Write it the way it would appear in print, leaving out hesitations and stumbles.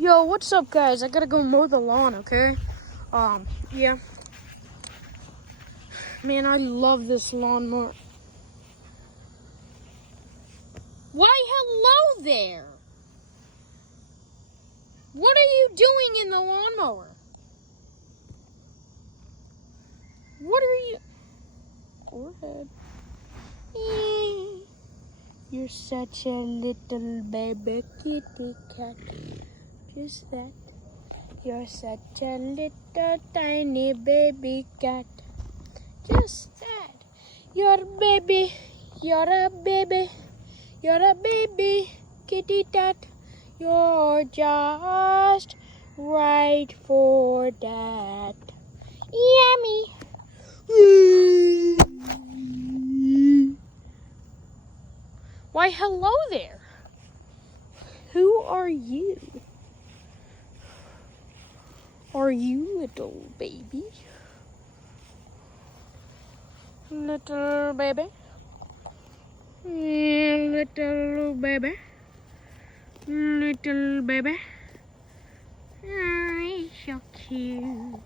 Yo, what's up, guys? I gotta go mow the lawn, okay? Yeah. Man, I love this lawnmower. Why, hello there! What are you doing in the lawnmower? What are you... Go ahead. You're such a little baby kitty cat. Just that. You're such a little tiny baby cat. Just that. You're a baby. You're a baby. You're a baby kitty cat. You're just right for that. Yummy. Why, hello there. Who are you? Are you little baby? Little baby? Little baby? Little baby? Oh, so cute.